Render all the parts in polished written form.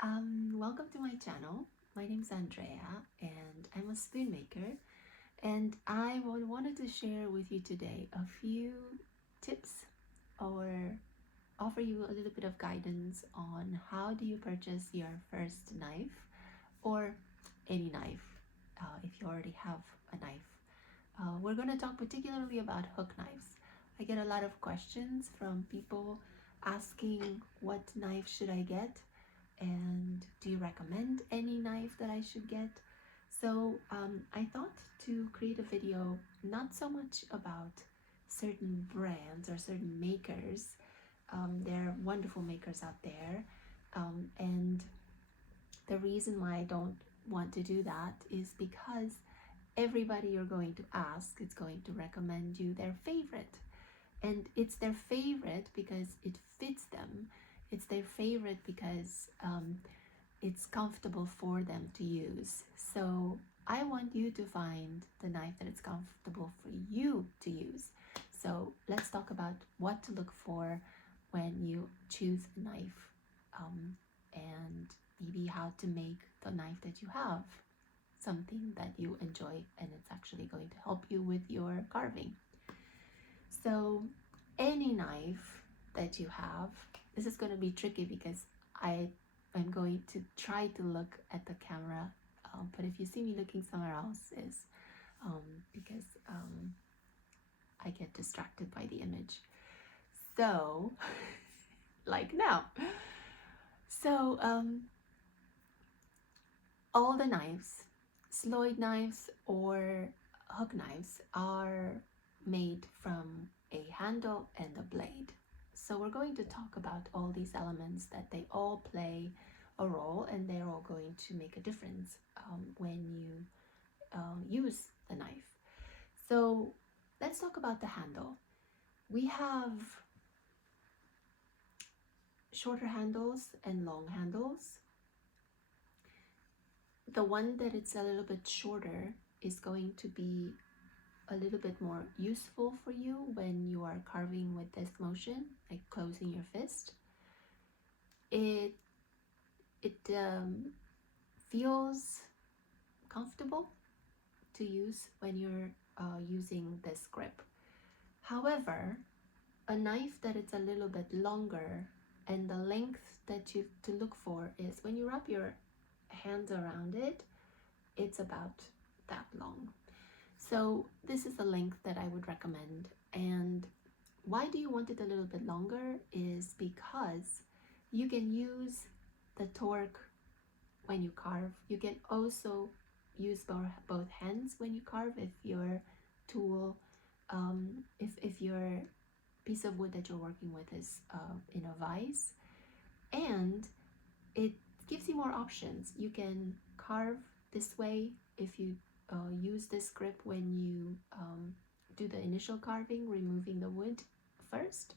Welcome to my channel. My name is Andrea and I'm a spoon maker, and I wanted to share with you today a few tips or offer you a little bit of guidance on how do you purchase your first knife or any knife if you already have a knife. We're going to talk particularly about hook knives. I get a lot of questions from people asking what knife should I get, and do you recommend any knife that I should get? So I thought to create a video not so much about certain brands or certain makers. There are wonderful makers out there, and the reason why I don't want to do that is because everybody you're going to ask is going to recommend you their favorite, and it's their favorite because it fits them. It's their favorite because it's comfortable for them to use. So I want you to find the knife that is comfortable for you to use. So let's talk about what to look for when you choose a knife, and maybe how to make the knife that you have something that you enjoy and it's actually going to help you with your carving. So any knife that you have, this is going to be tricky because I am going to try to look at the camera, but if you see me looking somewhere else, is because I get distracted by the image. So, like now. So, all the knives, Sloyd knives or hook knives, are made from a handle and a blade. So we're going to talk about all these elements that they all play a role, and they're all going to make a difference when you use the knife. So let's talk about the handle. We have shorter handles and long handles. The one that it's a little bit shorter is going to be a little bit more useful for you when you are carving with this motion, like closing your fist. It feels comfortable to use when you're using this grip. However, a knife that it's a little bit longer, and the length that you to look for is when you wrap your hands around it, it's about that long. So this is the length that I would recommend. And why do you want it a little bit longer is because you can use the torque when you carve. You can also use both hands when you carve if your tool, if your piece of wood that you're working with is in a vise. And it gives you more options. You can carve this way if you use this grip when you do the initial carving, removing the wood first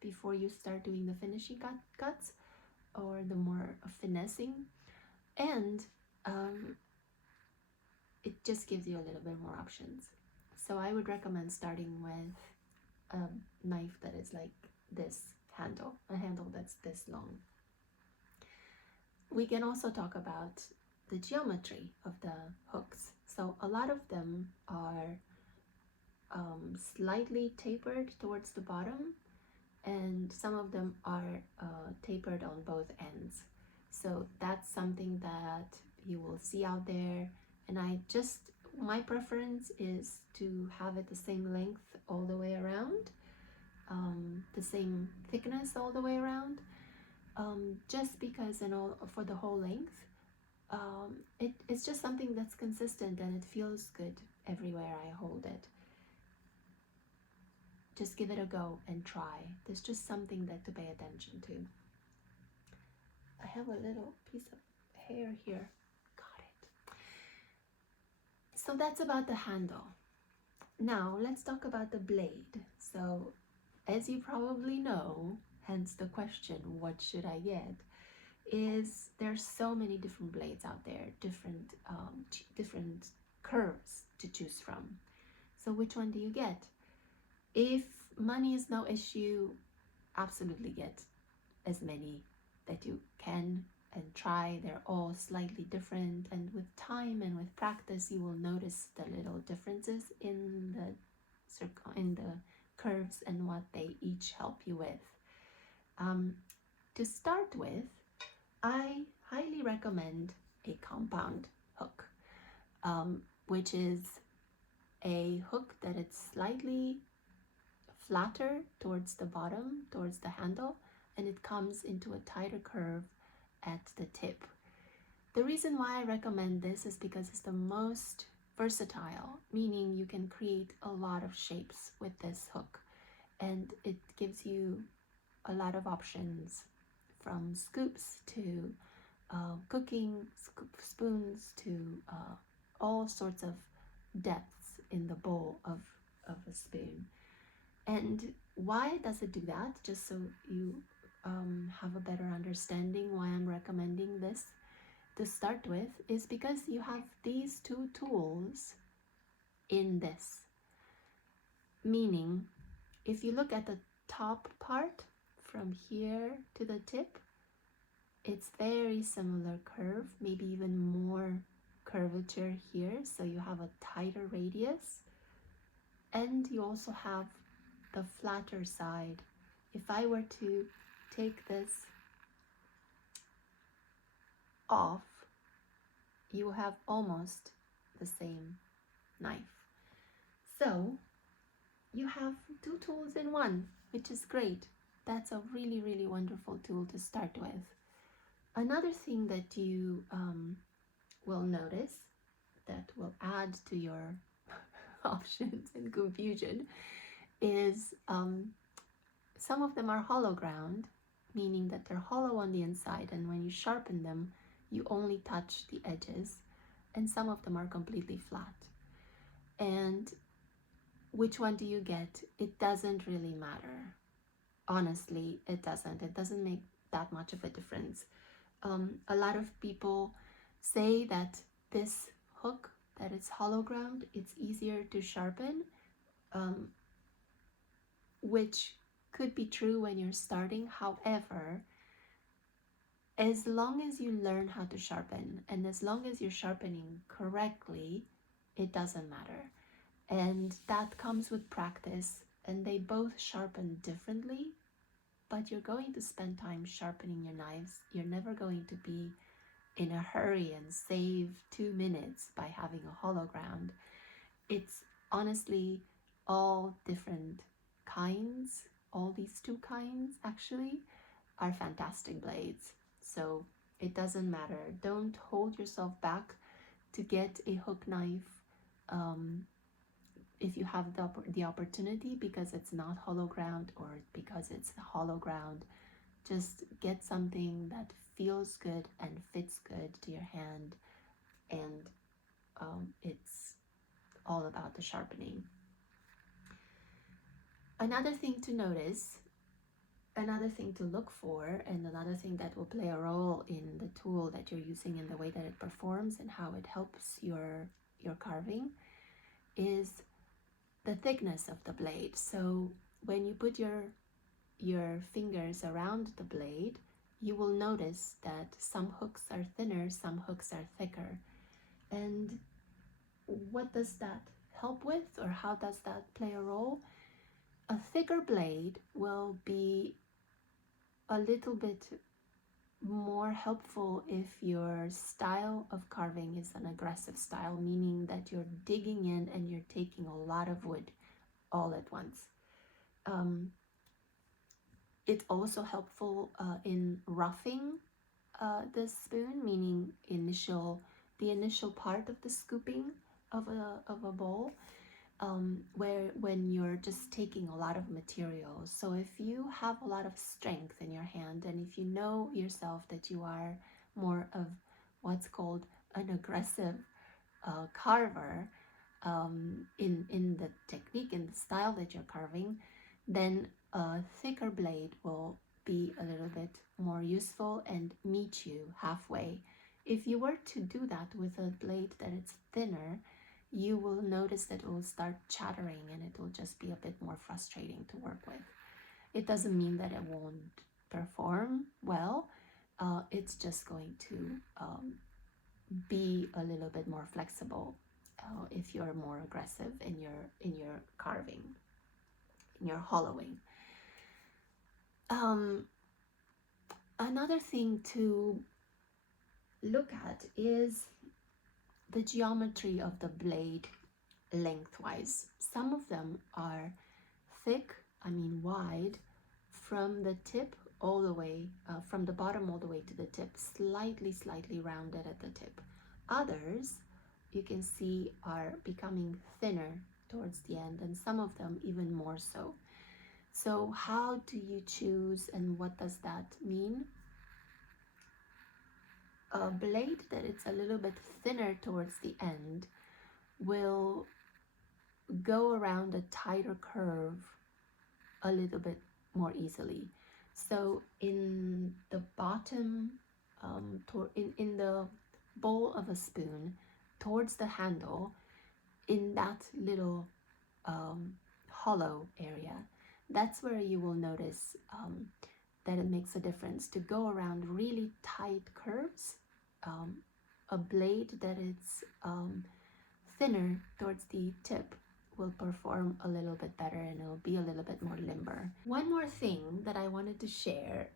before you start doing the finishing cuts or the more finessing. And it just gives you a little bit more options. So I would recommend starting with a knife that is like this handle, a handle that's this long. We can also talk about the geometry of the hooks. So a lot of them are slightly tapered towards the bottom, and some of them are tapered on both ends. So that's something that you will see out there. And my preference is to have it the same length all the way around, the same thickness all the way around, just because for the whole length, it's just something that's consistent and it feels good everywhere I hold it. Just give it a go and try. There's just something that to pay attention to. I have a little piece of hair here. Got it. So that's about the handle. Now let's talk about the blade. So as you probably know, hence the question, what should I get? Is there's so many different blades out there, different curves to choose from. So which one do you get? If money is no issue, absolutely get as many that you can and try. They're all slightly different, and with time and with practice you will notice the little differences in the curves and what they each help you with. To start with, I highly recommend a compound hook, which is a hook that it's slightly flatter towards the bottom, towards the handle, and it comes into a tighter curve at the tip. The reason why I recommend this is because it's the most versatile, meaning you can create a lot of shapes with this hook, and it gives you a lot of options, from scoops to cooking spoons to all sorts of depths in the bowl of a spoon. And why does it do that? Just so you have a better understanding why I'm recommending this to start with, is because you have these two tools in this. Meaning, if you look at the top part from here to the tip, it's very similar curve, maybe even more curvature here, so you have a tighter radius, and you also have the flatter side. If I were to take this off, you have almost the same knife. So you have two tools in one, which is great. That's a really, really wonderful tool to start with. Another thing that you will notice that will add to your options and confusion is some of them are hollow ground, meaning that they're hollow on the inside, and when you sharpen them, you only touch the edges, and some of them are completely flat. And which one do you get? It doesn't really matter. Honestly, it doesn't. It doesn't make that much of a difference. A lot of people say that this hook, that it's hollow ground, it's easier to sharpen, which could be true when you're starting. However, as long as you learn how to sharpen, and as long as you're sharpening correctly, it doesn't matter. And that comes with practice, and they both sharpen differently, but you're going to spend time sharpening your knives. You're never going to be in a hurry and save 2 minutes by having a hollow ground. It's honestly all different kinds. All these two kinds actually are fantastic blades. So it doesn't matter. Don't hold yourself back to get a hook knife if you have the opportunity, because it's not hollow ground or because it's hollow ground. Just get something that feels good and fits good to your hand, and it's all about the sharpening. Another thing to notice, another thing to look for, and another thing that will play a role in the tool that you're using and the way that it performs and how it helps your carving, is the thickness of the blade. So when you put your fingers around the blade, you will notice that some hooks are thinner, some hooks are thicker. And what does that help with, or how does that play a role? A thicker blade will be a little bit more helpful if your style of carving is an aggressive style, meaning that you're digging in and you're taking a lot of wood all at once. It's also helpful in roughing the spoon, meaning the initial part of the scooping of a bowl, where when you're just taking a lot of material. So if you have a lot of strength in your hand, and if you know yourself that you are more of what's called an aggressive carver, in the technique, in the style that you're carving, then a thicker blade will be a little bit more useful and meet you halfway. If you were to do that with a blade that is thinner, you will notice that it will start chattering and it will just be a bit more frustrating to work with. It doesn't mean that it won't perform well, it's just going to be a little bit more flexible if you're more aggressive in your carving, in your hollowing. Another thing to look at is the geometry of the blade lengthwise. Some of them are thick, wide, from the tip all the way, from the bottom all the way to the tip, slightly rounded at the tip. Others, you can see, are becoming thinner towards the end, and some of them even more so. So how do you choose, and what does that mean? A blade that it's a little bit thinner towards the end will go around a tighter curve a little bit more easily. So in the bottom, in the bowl of a spoon, towards the handle, in that little hollow area, that's where you will notice that it makes a difference to go around really tight curves. A blade that is thinner towards the tip will perform a little bit better, and it'll be a little bit more limber. One more thing that I wanted to share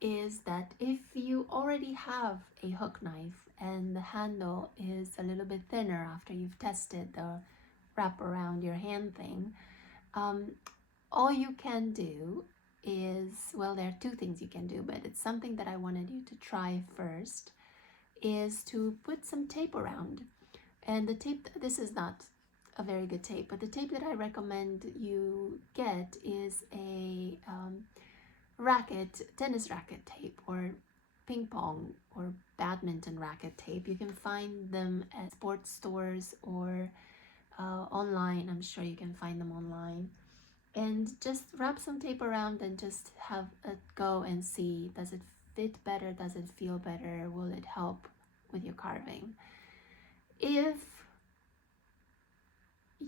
is that if you already have a hook knife and the handle is a little bit thinner after you've tested the wrap around your hand thing, all you can do is, well, there are two things you can do, but it's something that I wanted you to try first, is to put some tape around. And the tape, this is not a very good tape, but the tape that I recommend you get is a tennis racket tape, or ping pong or badminton racket tape. You can find them at sports stores or online. I'm sure you can find them online. And just wrap some tape around and just have a go and see, does it fit better? Does it feel better? Will it help with your carving? If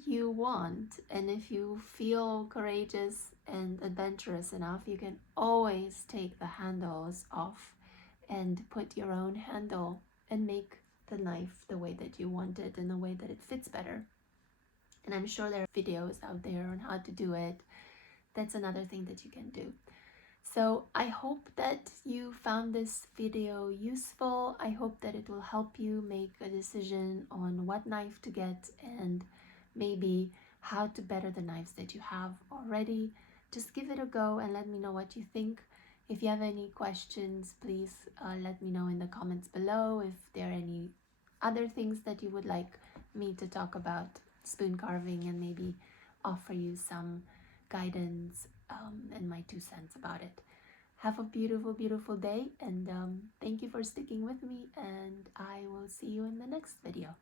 you want, and if you feel courageous and adventurous enough, you can always take the handles off and put your own handle and make the knife the way that you want it, in a way that it fits better. And I'm sure there are videos out there on how to do it. That's another thing that you can do. So I hope that you found this video useful. I hope that it will help you make a decision on what knife to get, and maybe how to better the knives that you have already. Just give it a go and let me know what you think. If you have any questions, please let me know in the comments below. If there are any other things that you would like me to talk about spoon carving, and maybe offer you some guidance and my 2 cents about it. Have a beautiful day, and thank you for sticking with me, and I will see you in the next video.